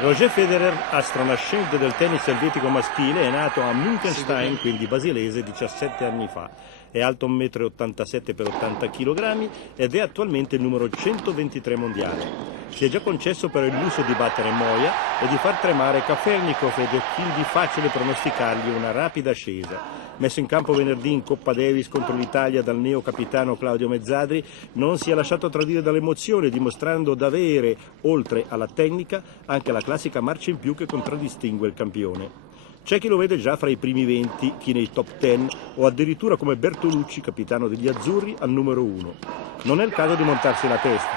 Roger Federer, astro nascente del tennis elvetico maschile, è nato a Münchenstein, quindi basilese, 17 anni fa. È alto 1,87 m per 80 kg ed è attualmente il numero 123 mondiale. Si è già concesso però il lusso di battere Moia e di far tremare Kafelnikov ed è quindi facile pronosticargli una rapida ascesa. Messo in campo venerdì in Coppa Davis contro l'Italia dal neocapitano Claudio Mezzadri, non si è lasciato tradire dall'emozione, dimostrando d'avere, oltre alla tecnica, anche la classica marcia in più che contraddistingue il campione. C'è chi lo vede già fra i primi 20, chi nei top 10 o addirittura come Bertolucci, capitano degli azzurri, al numero 1. Non è il caso di montarsi la testa,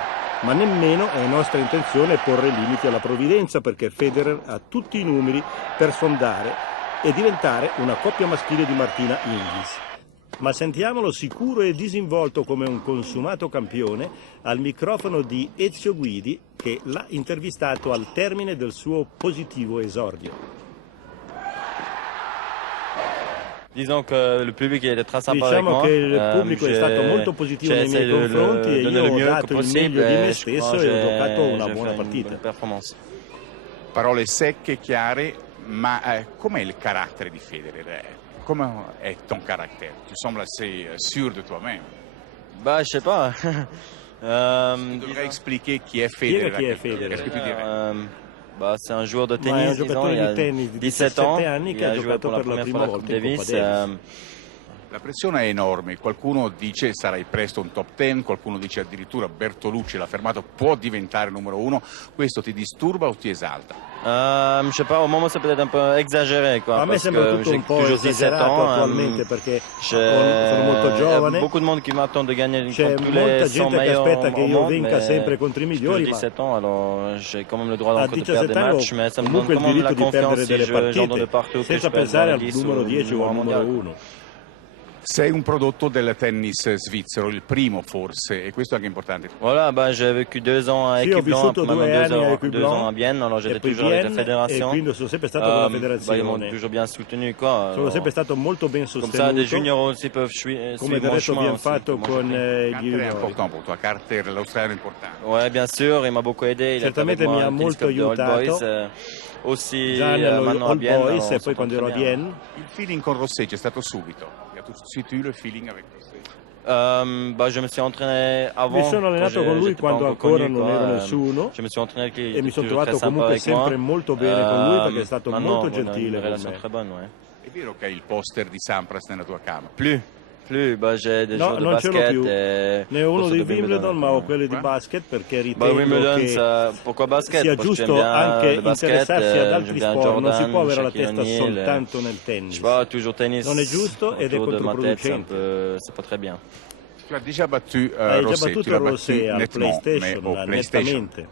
ma nemmeno è nostra intenzione porre limiti alla provvidenza, perché Federer ha tutti i numeri per sfondare e diventare una coppia maschile di Martina Hingis. Ma sentiamolo sicuro e disinvolto come un consumato campione al microfono di Ezio Guidi, che l'ha intervistato al termine del suo positivo esordio. Diciamo che il pubblico il pubblico è stato molto positivo nei miei confronti e io ho dato il meglio di me stesso e ho giocato una buona partita. Parole secche, chiare, ma com'è il carattere di Federer? Comment est ton caractère? Tu sembles assez sûr de toi-même. Bah, je sais pas. Tu devrais expliquer chi è Federer. Qu'est-ce que tu dirais? Bah, c'est un joueur de Ma è un tennis, giocatore di tennis di 17 anni che ha giocato per la prima volta in Coppa Davis. La pressione è enorme, qualcuno dice sarai presto un top 10, qualcuno dice addirittura Bertolucci l'ha fermato, può diventare numero 1, questo ti disturba o ti esalta? Je sais pas, au moment c'est peut-être un peu exagéré quoi. A me sembra tutto un po' esagerato attualmente perché sono molto giovane. Beaucoup de monde qui m'attend de gagner C'è contre tous molta les 100 gente che meilleurs aspetta che au io monde, vinca mais sempre contro i migliori, j'ai ma 17 ans, alors j'ai quand même le droit a encore de perdre 17 des anni matchs, mais ça ho me donne comunque il quand même diritto la di confiance perdere si delle j'entends de partite, partout que senza je peux être pensare dans al la 10 numero ou 10 o al numero mondiale. 1. Sei un prodotto del tennis svizzero, il primo forse, e questo è anche importante. Voilà, bah, j'ai vécu 2 ans à Sì, ho Ecublens, vissuto maintenant 2 anni a 2 ans Ecublens à Bienne, alors e j'étais poi toujours avec la Vienne, e fédération. quindi sono sempre stato con la Bah, ils m'ont federazione. toujours bien soutenu quoi. Sono sempre stato molto ben Comme ça, des sostenuto, juniors aussi peuvent suivre come del mon resto chemin abbiamo aussi. fatto Comment con j'ai fait. gli Carter è juniori. importante per toi, Carter, l'australiano è importante. Ouais, bien sûr, il m'a beaucoup aidé. Il était avec Certamente moi mi ha au Tennis molto Club de Old aiutato, Boys, aussi già nello maintenant à All Bienne. Boys on e poi s'entend quando très ero a bien. Vienne. Il feeling con Rosset c'è stato subito, il tout de suite eu le feeling avec Rosset. Bah, je me suis entraîné avant. Mi sono allenato con lui quando ancora non ero nessuno Je me suis entraîné avec lui. e mi sono toujours trovato très sympa comunque avec moi. sempre molto bene con lui perché è stato Maintenant, molto on a une gentile con relation me. très bonne, ouais. È vero che hai il poster di Sampras nella tua camera? Plus, bah, j'ai des No, jours de non ce l'ho basket. più. Et Ne ho uno questo di de Wimbledon, ma ho ouais. quelli di basket perché Bah, ritengo Wimbledon, che pourquoi basket? sia Parce que giusto j'aime bien anche le basket, interessarsi ad altri j'aime bien sport, non si Jordan, può avere la Shaquille testa O'Neal, soltanto nel Je tennis. sais pas, toujours tennis. Non è giusto ed è autour de ma tête, controproducente. c'est pas très bien. Tu hai déjà battu Hai già Rosset, tu battuto l'as battu Rosé al nettement, PlayStation, mais au PlayStation. nettamente.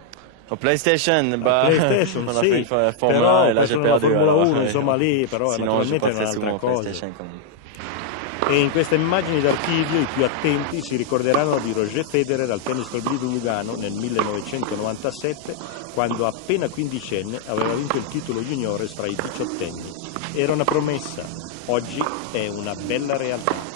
Au PlayStation, bah, Al PlayStation, on a fait sì, une Formule 1 però et là j'ai questa è la perdu. Formula alors, 1, insomma lì però sinon, je naturalmente è pas très souvent un'altra au cosa. PlayStation quand même. E in queste immagini d'archivio i più attenti si ricorderanno di Roger Federer al Tennis Club di Lugano nel 1997, quando appena quindicenne aveva vinto il titolo juniores fra i diciottenni. Era una promessa, oggi è una bella realtà.